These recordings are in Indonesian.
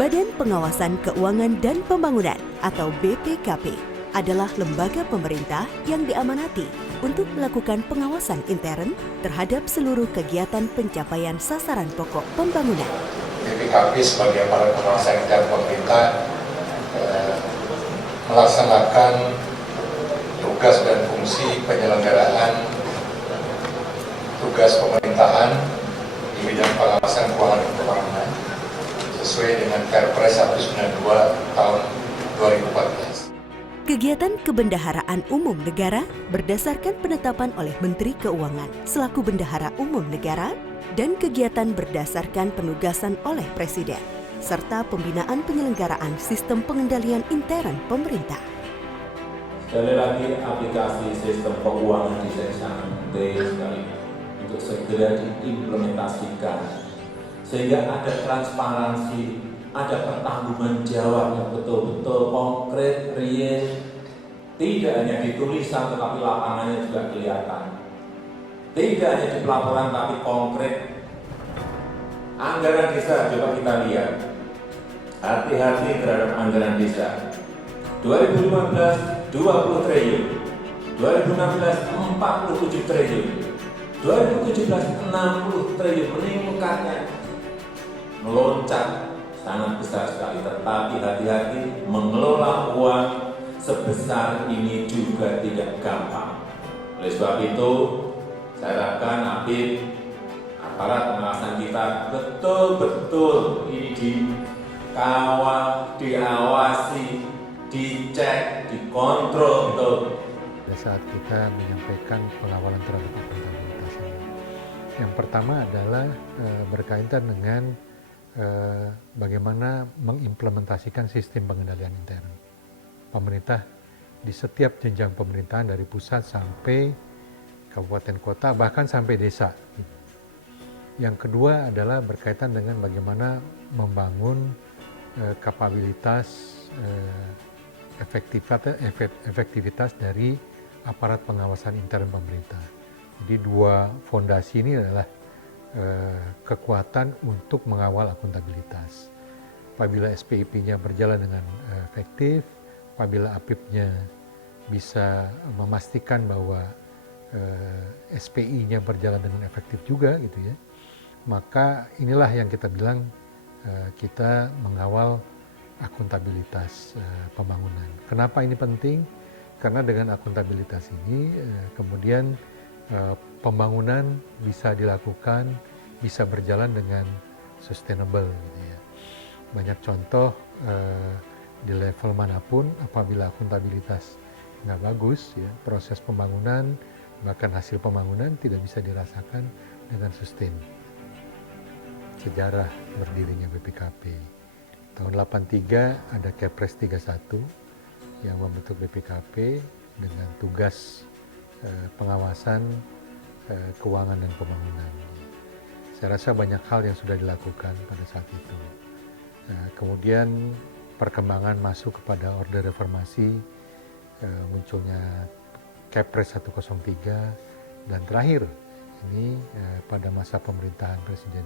Badan Pengawasan Keuangan dan Pembangunan atau BPKP adalah lembaga pemerintah yang diamanati untuk melakukan pengawasan intern terhadap seluruh kegiatan pencapaian sasaran pokok pembangunan. BPKP sebagai aparat pengawasan intern pemerintah melaksanakan tugas dan fungsi penyelenggaraan tugas pemerintahan di bidang pengawasan keuangan dan pembangunan sesuai dengan Perpres 192 tahun 2014. Kegiatan kebendaharaan umum negara berdasarkan penetapan oleh Menteri Keuangan selaku Bendahara Umum Negara dan kegiatan berdasarkan penugasan oleh Presiden, serta pembinaan penyelenggaraan sistem pengendalian intern pemerintah. Sekali lagi, aplikasi sistem keuangan di sangat penting sekali untuk segera diimplementasikan sehingga ada transparansi, ada pertanggungan jawab yang betul-betul konkret, real, tidak hanya di tulisan tetapi lapangannya juga kelihatan. Tidak hanya di pelaporan tapi konkret. Anggaran desa coba kita lihat. Hati-hati terhadap anggaran desa. 2015 20 triliun, 2016 47 triliun, 2017 60 triliun, meningkatnya meloncat sangat besar sekali. Tetapi hati-hati, mengelola uang sebesar ini juga tidak gampang. Oleh sebab itu, saya harapkan aparat pengawasan kita betul-betul ini dikawal, diawasi, dicek, dikontrol betul. Pada saat kita menyampaikan pengawalan terhadap akuntabilitas ini, yang pertama adalah berkaitan dengan bagaimana mengimplementasikan sistem pengendalian intern pemerintah di setiap jenjang pemerintahan dari pusat sampai kabupaten kota bahkan sampai desa. Yang kedua adalah berkaitan dengan bagaimana membangun kapabilitas efektivitas dari aparat pengawasan intern pemerintah. Jadi dua fondasi ini adalah kekuatan untuk mengawal akuntabilitas. Apabila SPIP-nya berjalan dengan efektif, apabila APIP-nya bisa memastikan bahwa SPI-nya berjalan dengan efektif juga gitu ya, maka inilah yang kita bilang kita mengawal akuntabilitas pembangunan. Kenapa ini penting? Karena dengan akuntabilitas ini kemudian pembangunan bisa dilakukan, bisa berjalan dengan sustainable. Gitu ya. Banyak contoh di level manapun apabila akuntabilitas nggak bagus, ya, proses pembangunan bahkan hasil pembangunan tidak bisa dirasakan dengan sustain. Sejarah berdirinya BPKP. Tahun 83 ada Kepres 31 yang membentuk BPKP dengan tugas pengawasan keuangan dan pembangunan. Saya rasa banyak hal yang sudah dilakukan pada saat itu. Kemudian perkembangan masuk kepada Orde Reformasi, munculnya Kepres 103, dan terakhir ini pada masa pemerintahan Presiden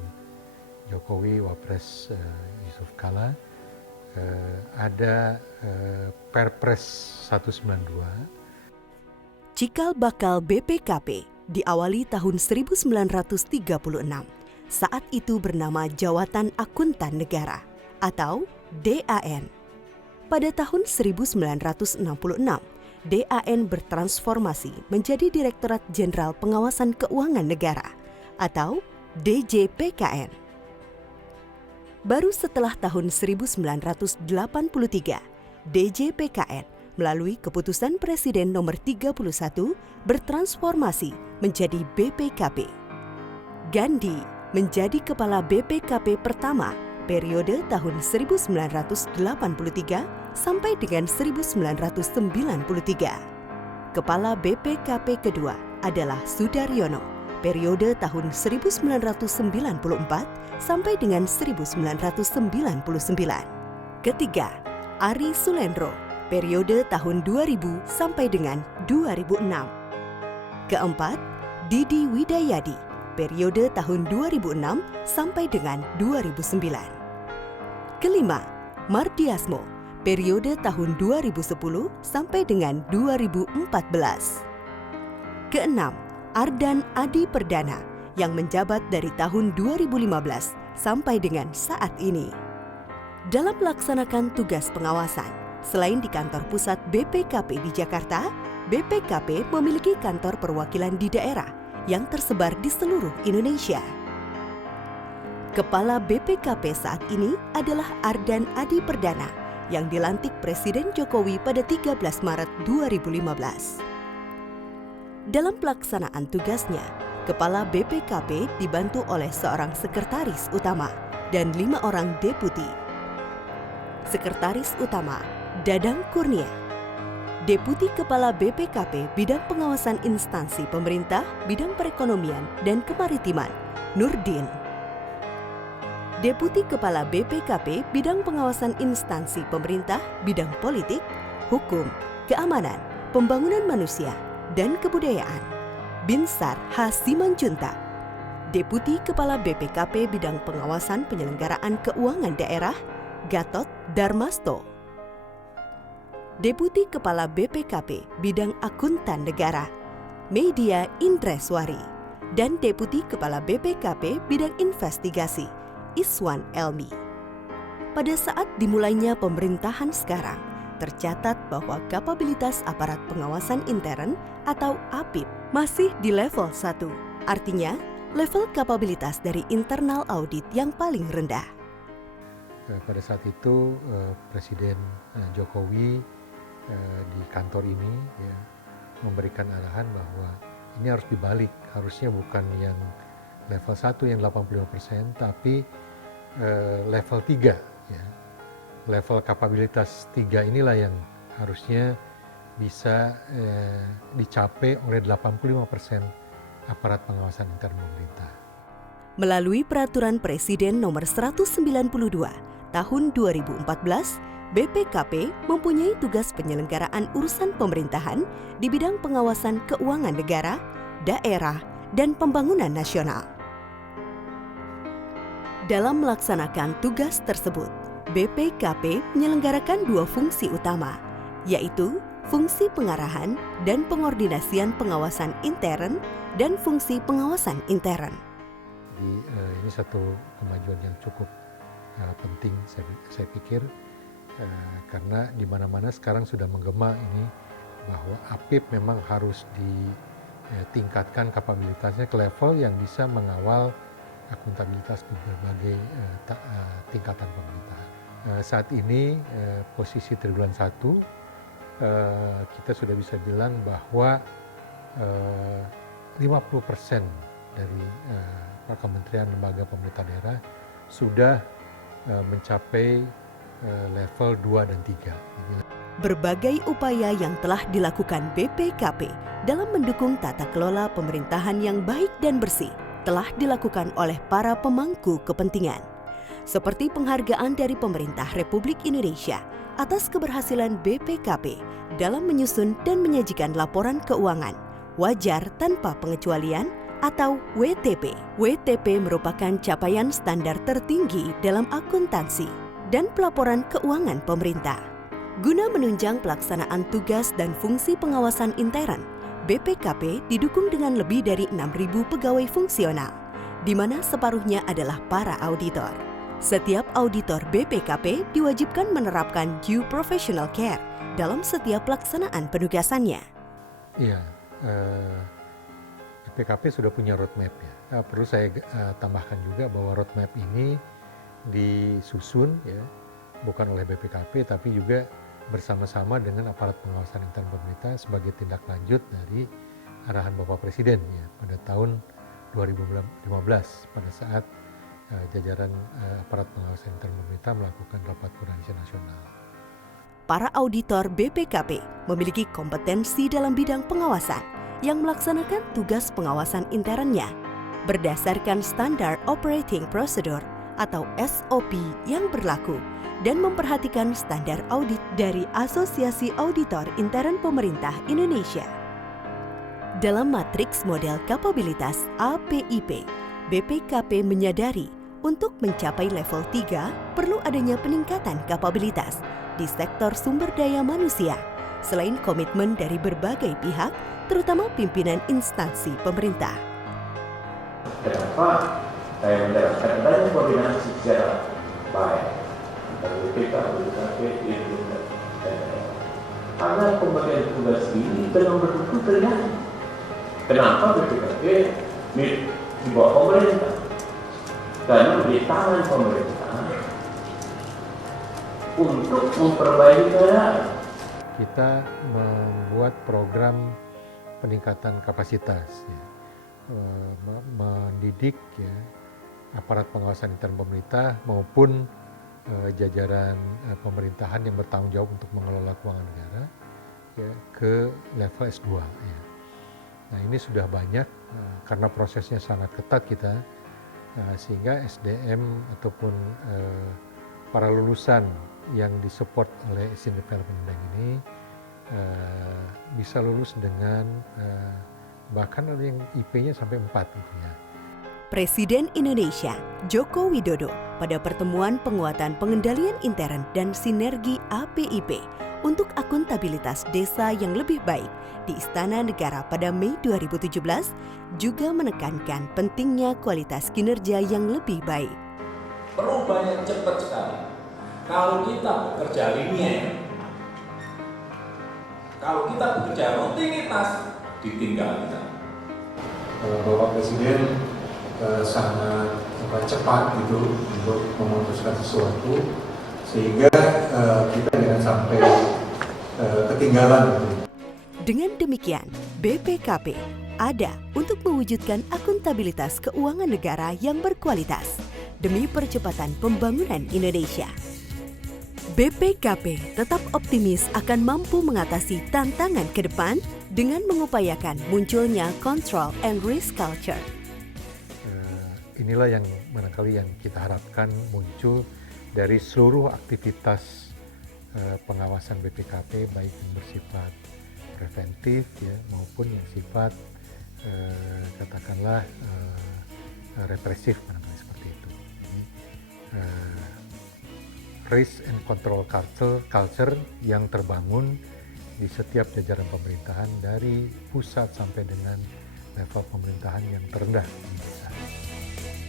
Jokowi, Wapres Yusuf Kala, ada Perpres 192. Cikal bakal BPKP diawali tahun 1936, saat itu bernama Jawatan Akuntan Negara atau DAN. Pada tahun 1966, DAN bertransformasi menjadi Direktorat Jenderal Pengawasan Keuangan Negara atau DJPKN. Baru setelah tahun 1983, DJPKN melalui keputusan Presiden nomor 31 bertransformasi menjadi BPKP. Gandhi menjadi kepala BPKP pertama periode tahun 1983 sampai dengan 1993. Kepala BPKP kedua adalah Sudaryono periode tahun 1994 sampai dengan 1999. Ketiga, Ari Sulendro periode tahun 2000 sampai dengan 2006. Keempat, Didi Widayadi periode tahun 2006 sampai dengan 2009. Kelima, Mardiasmo, periode tahun 2010 sampai dengan 2014. Keenam, Ardan Adi Perdana yang menjabat dari tahun 2015 sampai dengan saat ini. Dalam melaksanakan tugas pengawasan, selain di kantor pusat BPKP di Jakarta, BPKP memiliki kantor perwakilan di daerah yang tersebar di seluruh Indonesia. Kepala BPKP saat ini adalah Ardan Adi Perdana yang dilantik Presiden Jokowi pada 13 Maret 2015. Dalam pelaksanaan tugasnya, Kepala BPKP dibantu oleh seorang sekretaris utama dan 5 orang deputi. Sekretaris utama, Dadang Kurnia. Deputi Kepala BPKP bidang pengawasan instansi pemerintah, bidang perekonomian dan kemaritiman, Nurdin. Deputi Kepala BPKP bidang pengawasan instansi pemerintah, bidang politik, hukum, keamanan, pembangunan manusia, dan kebudayaan, Binsar H. Simanjuntak. Deputi Kepala BPKP bidang pengawasan penyelenggaraan keuangan daerah, Gatot Darmasto. Deputi Kepala BPKP bidang akuntan negara, Media Indreswari. Dan Deputi Kepala BPKP bidang investigasi, Iswan Elmi. Pada saat dimulainya pemerintahan sekarang, tercatat bahwa kapabilitas aparat pengawasan intern atau APIP masih di level 1, artinya level kapabilitas dari internal audit yang paling rendah. Pada saat itu Presiden Jokowi di kantor ini ya, memberikan arahan bahwa ini harus dibalik, harusnya bukan yang level 1 yang 85%, tapi level 3 ya. Level kapabilitas 3 inilah yang harusnya bisa dicapai oleh 85% aparat pengawasan intern pemerintah. Melalui Peraturan Presiden Nomor 192 Tahun 2014, BPKP mempunyai tugas penyelenggaraan urusan pemerintahan di bidang pengawasan keuangan negara, daerah, dan pembangunan nasional. Dalam melaksanakan tugas tersebut, BPKP menyelenggarakan 2 fungsi utama, yaitu fungsi pengarahan dan pengordinasian pengawasan intern dan fungsi pengawasan intern. Ini satu kemajuan yang cukup penting saya pikir, karena di mana-mana sekarang sudah menggema ini bahwa APIP memang harus ditingkatkan kapabilitasnya ke level yang bisa mengawal akuntabilitas di berbagai tingkatan pemerintahan. Saat ini posisi triwulan 1 kita sudah bisa bilang bahwa 50% dari kementerian lembaga pemerintah daerah sudah mencapai level 2 dan 3. Berbagai upaya yang telah dilakukan BPKP dalam mendukung tata kelola pemerintahan yang baik dan bersih telah dilakukan oleh para pemangku kepentingan, seperti penghargaan dari pemerintah Republik Indonesia atas keberhasilan BPKP dalam menyusun dan menyajikan laporan keuangan wajar tanpa pengecualian atau WTP. WTP merupakan capaian standar tertinggi dalam akuntansi dan pelaporan keuangan pemerintah. Guna menunjang pelaksanaan tugas dan fungsi pengawasan intern, BPKP didukung dengan lebih dari 6.000 pegawai fungsional, di mana separuhnya adalah para auditor. Setiap auditor BPKP diwajibkan menerapkan due professional care dalam setiap pelaksanaan penugasannya. Iya, BPKP sudah punya roadmap ya. Perlu saya tambahkan juga bahwa roadmap ini disusun ya, bukan oleh BPKP tapi juga bersama-sama dengan aparat pengawasan intern pemerintah sebagai tindak lanjut dari arahan Bapak Presiden ya, pada tahun 2015 pada saat jajaran aparat pengawasan intern pemerintah melakukan rapat koordinasi nasional. Para auditor BPKP memiliki kompetensi dalam bidang pengawasan yang melaksanakan tugas pengawasan internnya berdasarkan Standard Operating Procedure atau SOP yang berlaku dan memperhatikan standar audit dari Asosiasi Auditor Intern Pemerintah Indonesia. Dalam matriks model kapabilitas APIP, BPKP menyadari Untuk mencapai level 3, perlu adanya peningkatan kapabilitas di sektor sumber daya manusia, selain komitmen dari berbagai pihak, terutama pimpinan instansi pemerintah. Kenapa saya menerapkan adanya koordinasi secara baik antara BPK, BPKP, dan karena pembagian tugas ini dengan betul-betul terjadi. Kenapa BPKP di bawah pemerintah? Karena di tangan pemerintah untuk memperbaiki keadaan. Kita membuat program peningkatan kapasitas, ya. Mendidik ya, aparat pengawasan intern pemerintah maupun jajaran pemerintahan yang bertanggung jawab untuk mengelola keuangan negara ya, ke level S2. Ya. Nah ini sudah banyak karena prosesnya sangat ketat kita, sehingga SDM ataupun para lulusan yang disupport oleh Asian Development Bank ini bisa lulus dengan bahkan ada yang IP-nya sampai 4 gitu ya. Presiden Indonesia Joko Widodo pada pertemuan penguatan pengendalian intern dan sinergi APIP untuk akuntabilitas desa yang lebih baik di Istana Negara pada Mei 2017 juga menekankan pentingnya kualitas kinerja yang lebih baik. Perubahannya cepat sekali. Kalau kita bekerja linier, kalau kita bekerja rutinitas, ditinggal kita. Bapak Presiden sangat cepat gitu untuk memutuskan sesuatu sehingga kita jangan sampai ketinggalan. Dengan demikian, BPKP ada untuk mewujudkan akuntabilitas keuangan negara yang berkualitas demi percepatan pembangunan Indonesia. BPKP tetap optimis akan mampu mengatasi tantangan ke depan dengan mengupayakan munculnya control and risk culture. Inilah yang barangkali yang kita harapkan muncul dari seluruh aktivitas pengawasan BPKP, baik yang bersifat preventif ya, maupun yang sifat katakanlah represif, barangkali seperti itu. Jadi, risk and control culture yang terbangun di setiap jajaran pemerintahan dari pusat sampai dengan level pemerintahan yang terendah di desa.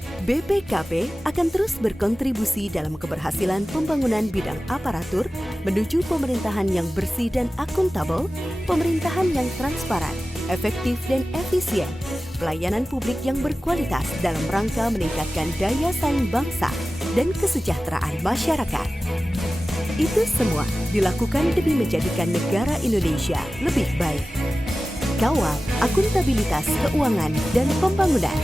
BPKP akan terus berkontribusi dalam keberhasilan pembangunan bidang aparatur menuju pemerintahan yang bersih dan akuntabel, pemerintahan yang transparan, efektif dan efisien, pelayanan publik yang berkualitas dalam rangka meningkatkan daya saing bangsa dan kesejahteraan masyarakat. Itu semua dilakukan demi menjadikan negara Indonesia lebih baik. Kawal akuntabilitas keuangan dan pembangunan.